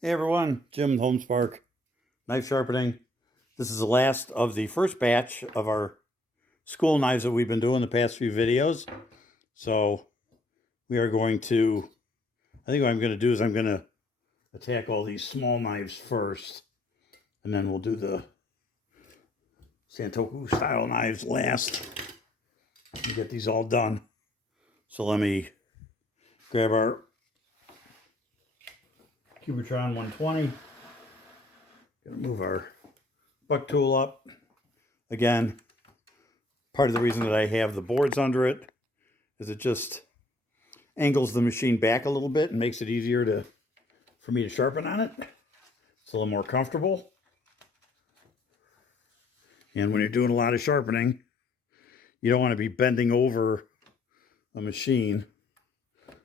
Hey everyone, Jim Homespark, knife sharpening. This is the last of the first batch of our school knives that we've been doing the past few videos. So we are going to, I think what I'm going to do is I'm going to attack all these small knives first, and then we'll do the Santoku style knives last and get these all done. So let me grab our Cubitron 120. Gonna move our Bucktool up. Again, part of the reason that I have the boards under it is it just angles the machine back a little bit and makes it easier for me to sharpen on it. It's a little more comfortable. And when you're doing a lot of sharpening, you don't want to be bending over a machine.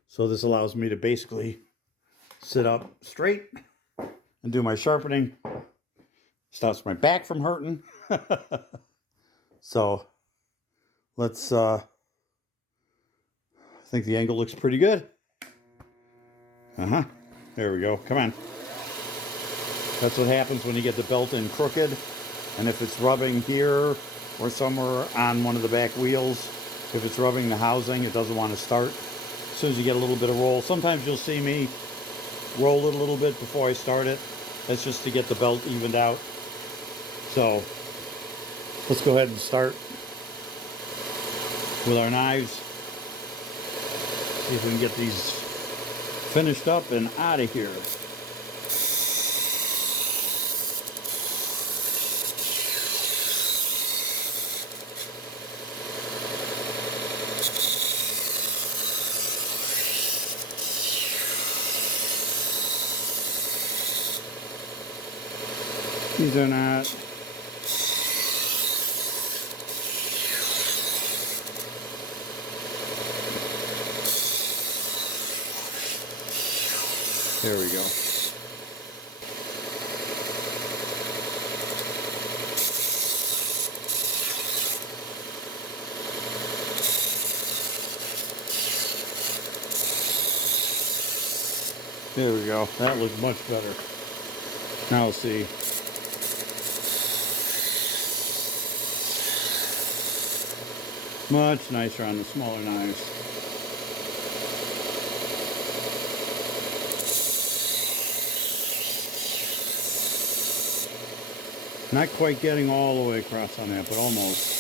So this allows me to basically sit up straight and do my sharpening. Stops my back from hurting. So let's, I think the angle looks pretty good. There we go. Come on. That's what happens when you get the belt in crooked. And if it's rubbing here or somewhere on one of the back wheels, if it's rubbing the housing, it doesn't want to start. As soon as you get a little bit of roll, sometimes you'll see me roll it a little bit before I start it. That's just to get the belt evened out. So let's go ahead and start with our knives. See if we can get these finished up and out of here. These are not there we go. There we go. That looks much better. Now let's see. Much nicer on the smaller knives. Not quite getting all the way across on that, but almost.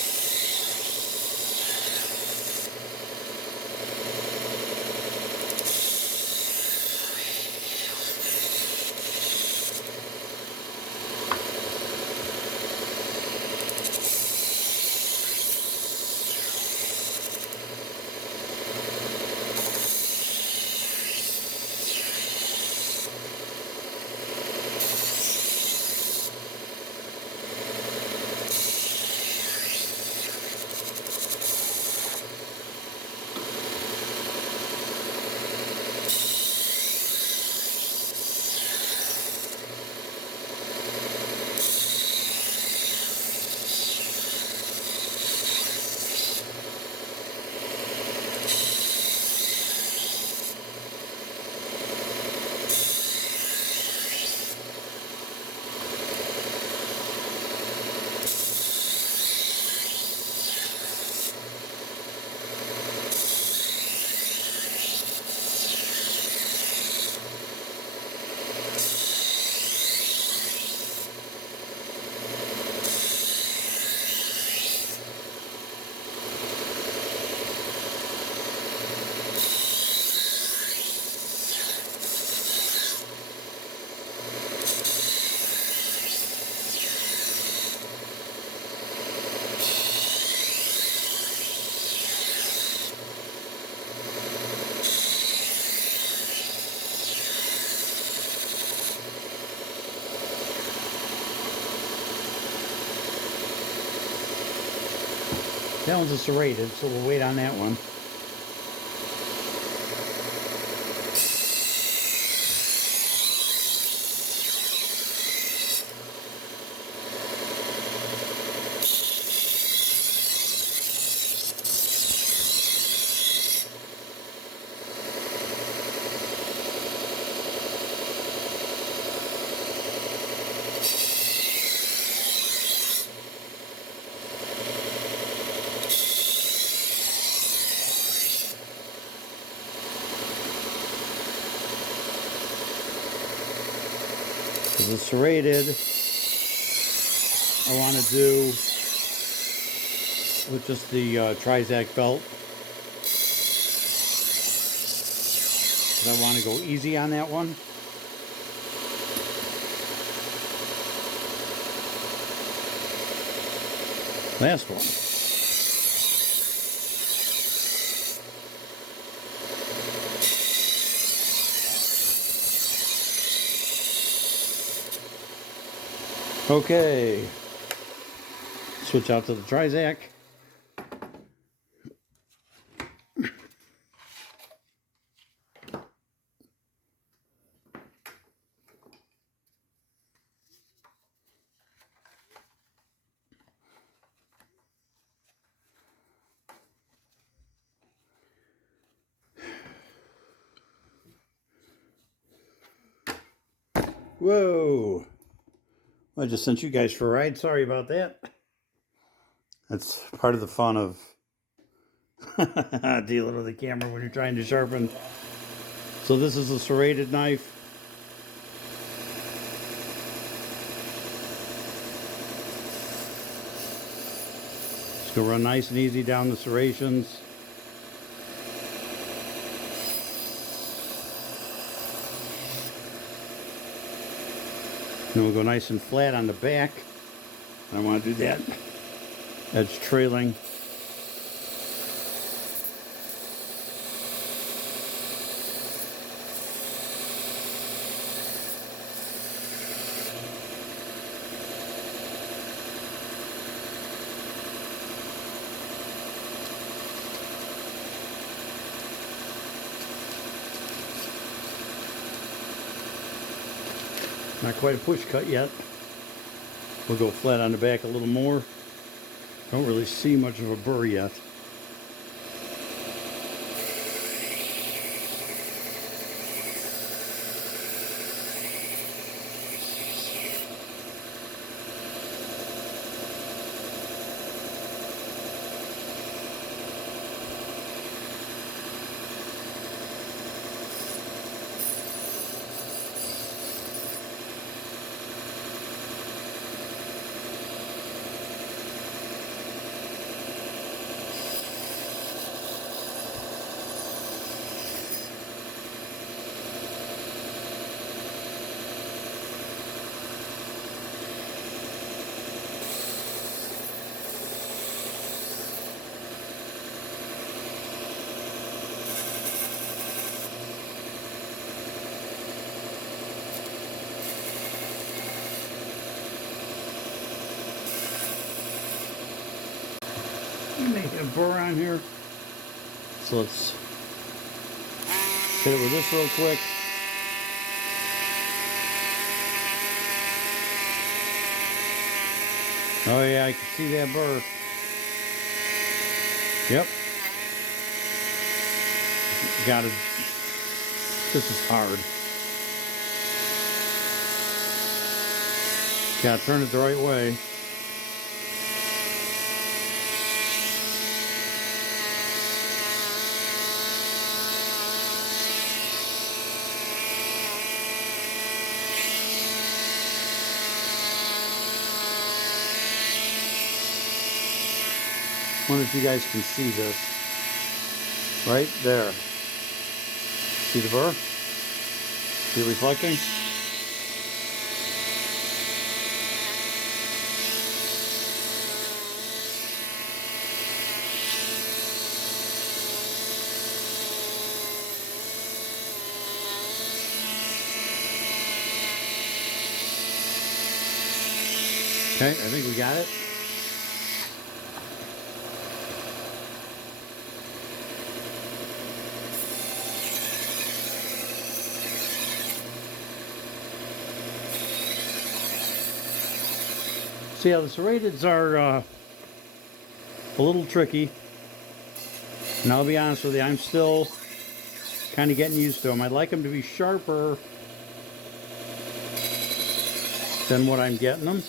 That one's a serrated, so we'll wait on that one. The serrated I want to do with just the Trizac belt. I want to go easy on that one. Last one. Okay. Switch out to the Trizac. Whoa. I just sent you guys for a ride. Sorry about that. That's part of the fun of dealing with the camera when you're trying to sharpen. So this is a serrated knife. Just gonna run nice and easy down the serrations. Then we'll go nice and flat on the back. I want to do that edge trailing. Not quite a push cut yet. We'll go flat on the back a little more. Don't really see much of a burr yet. You may have a burr on here. So let's hit it with this real quick. Oh yeah, I can see that burr. Yep. Got it. This is hard. Gotta turn it the right way. I wonder if you guys can see this. Right there. See the burr? See it reflecting? Okay, I think we got it. So yeah, the serrateds are a little tricky. And I'll be honest with you, I'm still kind of getting used to them. I'd like them to be sharper than what I'm getting them.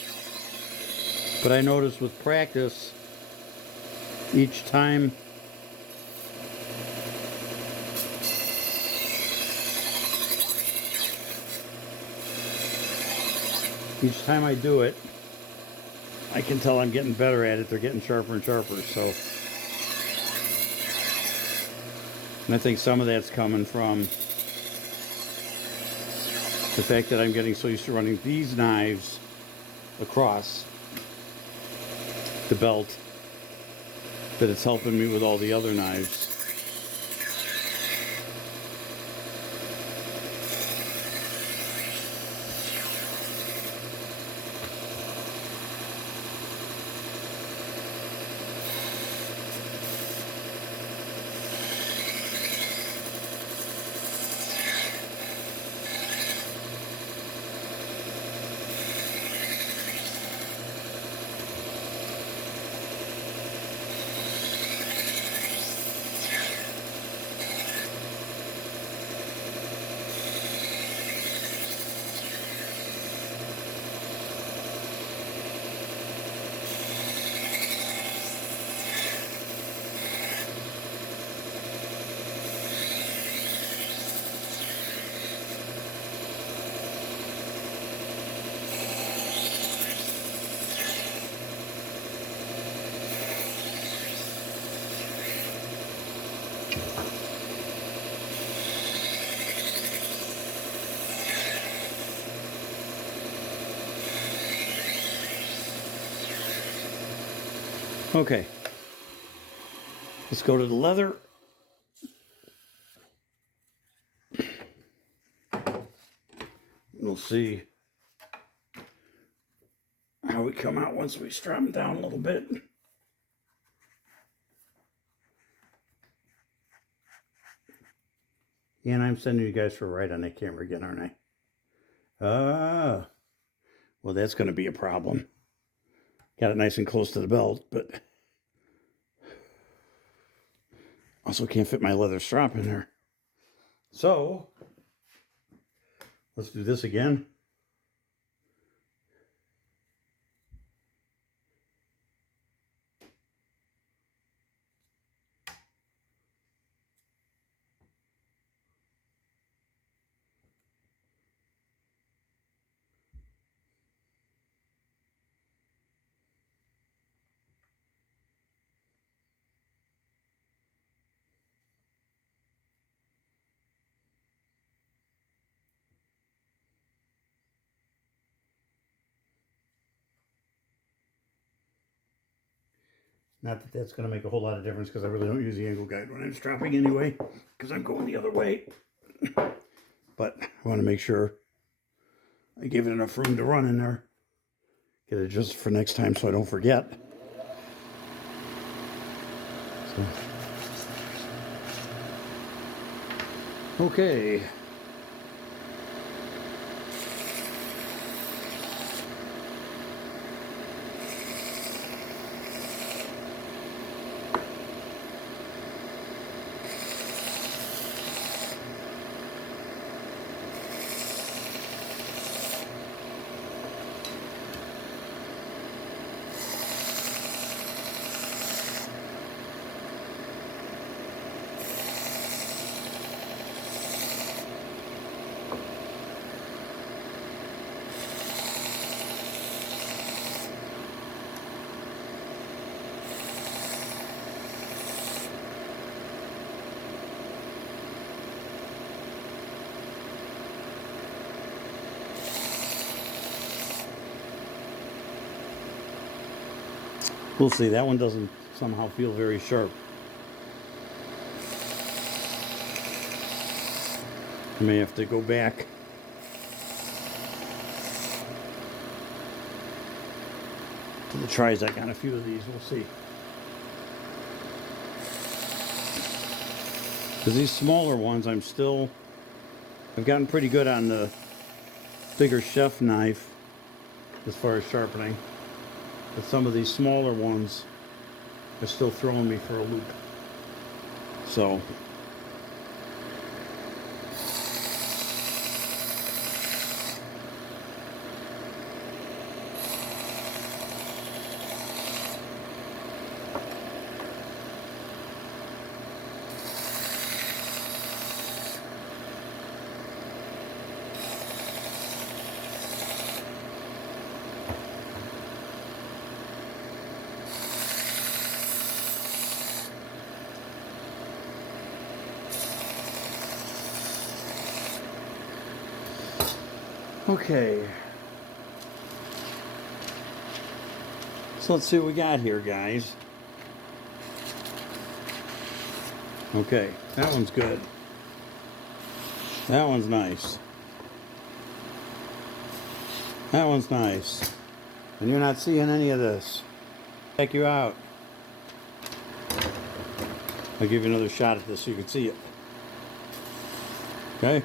But I noticed with practice, each time Each time I do it, I can tell I'm getting better at it. They're getting sharper and sharper. So, and I think some of that's coming from the fact that I'm getting so used to running these knives across the belt that it's helping me with all the other knives. Okay, let's go to the leather. We'll see how we come out once we strap them down a little bit. And I'm sending you guys for a ride on that camera again, aren't I? Ah, well, that's going to be a problem. Got it nice and close to the belt, but also can't fit my leather strap in there. So, let's do this again. Not that that's going to make a whole lot of difference because I really don't use the angle guide when I'm strapping anyway, because I'm going the other way. But I want to make sure I give it enough room to run in there. Get it just for next time so I don't forget. So. Okay. We'll see. That one doesn't somehow feel very sharp. I may have to go back to the Trizac on a few of these. We'll see. Because these smaller ones, I've gotten pretty good on the bigger chef knife as far as sharpening. But some of these smaller ones are still throwing me for a loop. So, Okay. So let's see what we got here, guys. Okay, that one's good. That one's nice. That one's nice. And you're not seeing any of this. Check you out. I'll give you another shot at this so you can see it. Okay?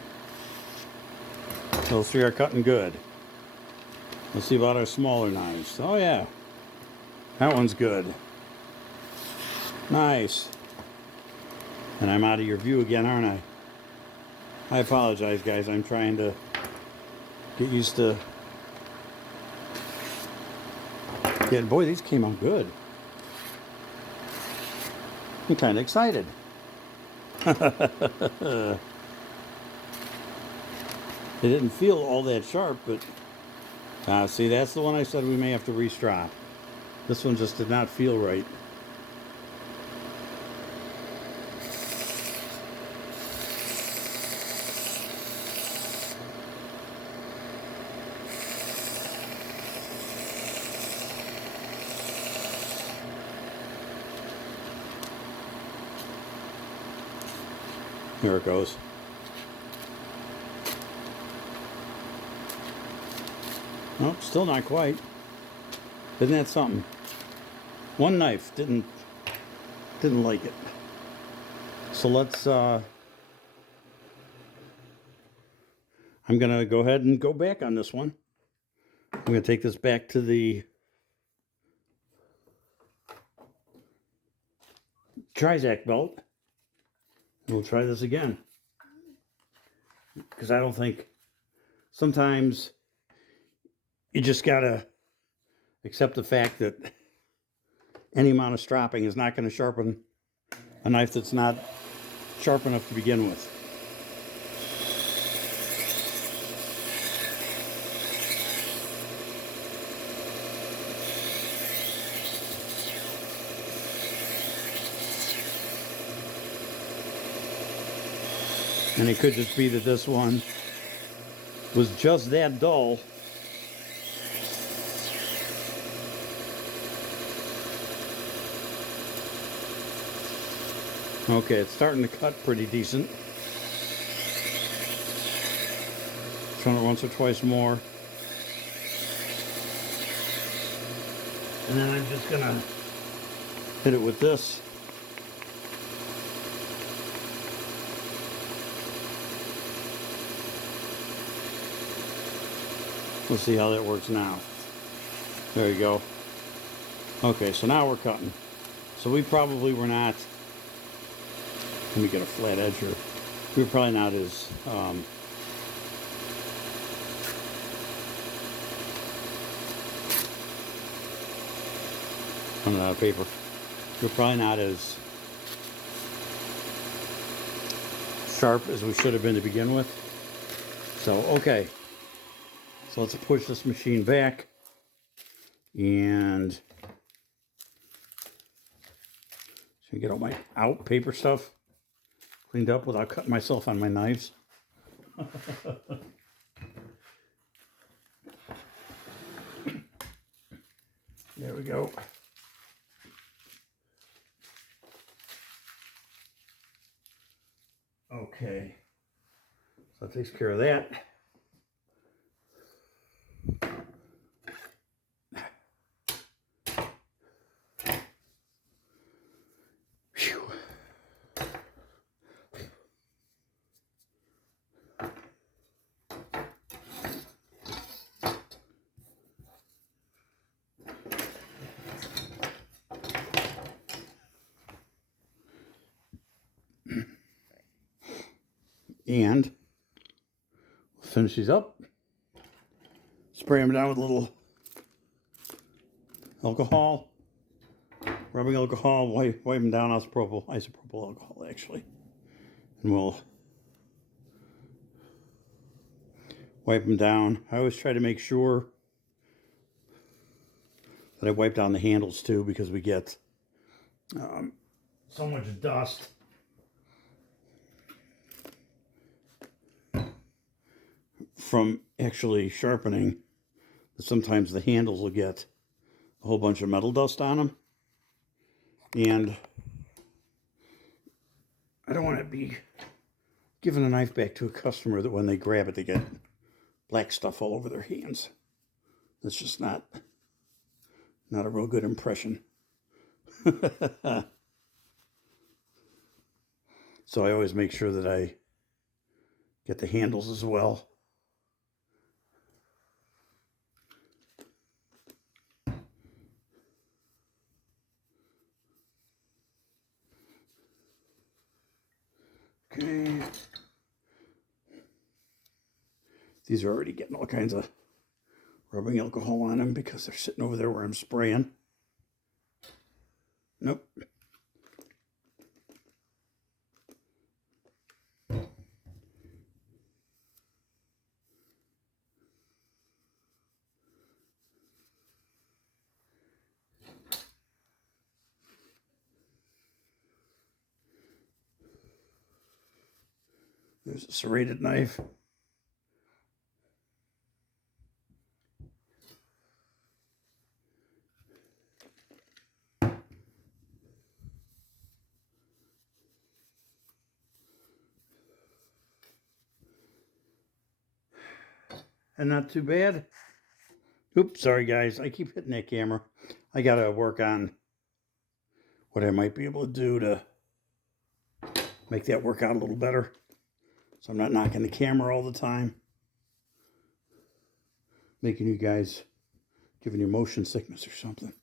Those three are cutting good. Let's see about our smaller knives. Oh yeah. That one's good. Nice. And I'm out of your view again, aren't I? I apologize, guys. I'm trying to get used to... Yeah, boy, these came out good. I'm kind of excited. They didn't feel all that sharp, but... see, that's the one I said we may have to restrop. This one just did not feel right. Here it goes. Nope, still not quite. Isn't that something? One knife didn't like it. So let's I'm gonna go ahead and go back on this one. I'm gonna take this back to the Trizac belt. We'll try this again. Because I don't think, sometimes you just gotta accept the fact that any amount of stropping is not going to sharpen a knife that's not sharp enough to begin with. And it could just be that this one was just that dull. Okay, it's starting to cut pretty decent. Try it once or twice more. And then I'm just gonna hit it with this. Let's see how that works now. There you go. Okay, so now we're cutting. So we probably were not, let me get a flat edge here. We were probably not as, running out of paper. We're probably not as sharp as we should have been to begin with. So, okay. So let's push this machine back and so get all my out paper stuff cleaned up without cutting myself on my knives. There we go. Okay, so that takes care of that. Whew. And we'll finish these up. Spray them down with a little alcohol, rubbing alcohol, wipe them down, isopropyl alcohol actually. And we'll wipe them down. I always try to make sure that I wipe down the handles too, because we get so much dust. from actually sharpening that sometimes the handles will get a whole bunch of metal dust on them. And I don't want to be giving a knife back to a customer that when they grab it, they get black stuff all over their hands. That's just not a real good impression. So I always make sure that I get the handles as well. Okay. These are already getting all kinds of rubbing alcohol on them because they're sitting over there where I'm spraying. Nope. There's a serrated knife. And not too bad. Oops, sorry guys. I keep hitting that camera. I gotta work on what I might be able to do to make that work out a little better. So I'm not knocking the camera all the time. Making you guys, giving you motion sickness or something.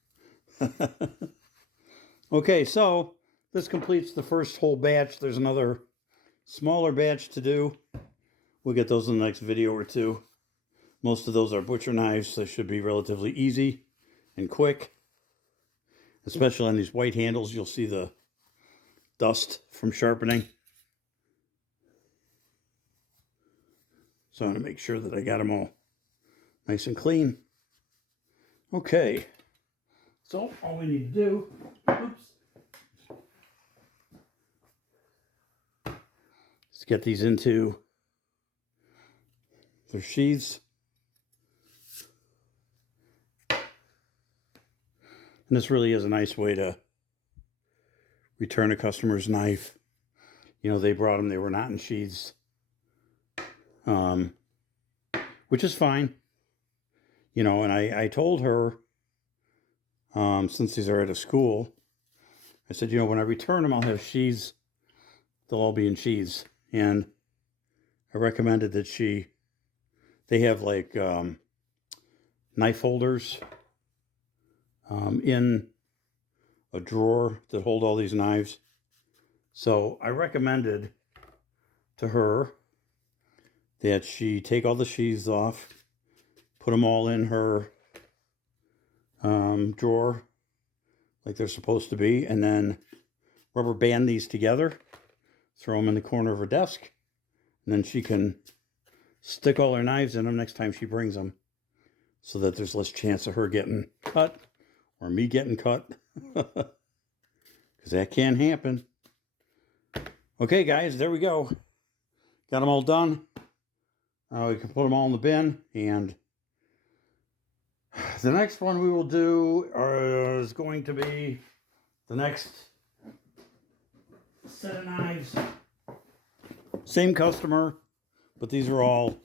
Okay, so this completes the first whole batch. There's another smaller batch to do. We'll get those in the next video or two. Most of those are butcher knives. They should be relatively easy and quick. Especially on these white handles, you'll see the dust from sharpening. So I'm going to make sure that I got them all nice and clean. Okay. So all we need to do, is get these into their sheaths. And this really is a nice way to return a customer's knife. You know, they brought them, they were not in sheaths. Which is fine. You know, and I told her, since these are at a school, I said, you know, when I return them, I'll have sheaths. They'll all be in sheaths. And I recommended that they have like knife holders in a drawer that hold all these knives. So I recommended to her that she take all the sheaths off, put them all in her drawer like they're supposed to be, and then rubber band these together, throw them in the corner of her desk, and then she can stick all her knives in them next time she brings them, so that there's less chance of her getting cut or me getting cut, because that can happen. Okay, guys, there we go. Got them all done. We can put them all in the bin, and the next one we will do is going to be the next set of knives. Same customer, but these are all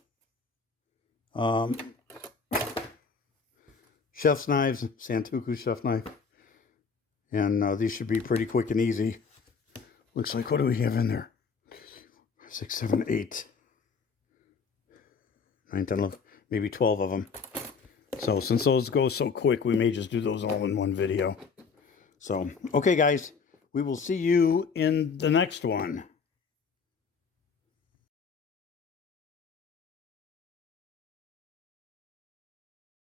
chef's knives, Santoku chef knife. And these should be pretty quick and easy. Looks like, what do we have in there? 6, 7, 8, 9, 10, 11, maybe 12 of them. So since those go so quick, we may just do those all in one video. So, okay guys, we will see you in the next one.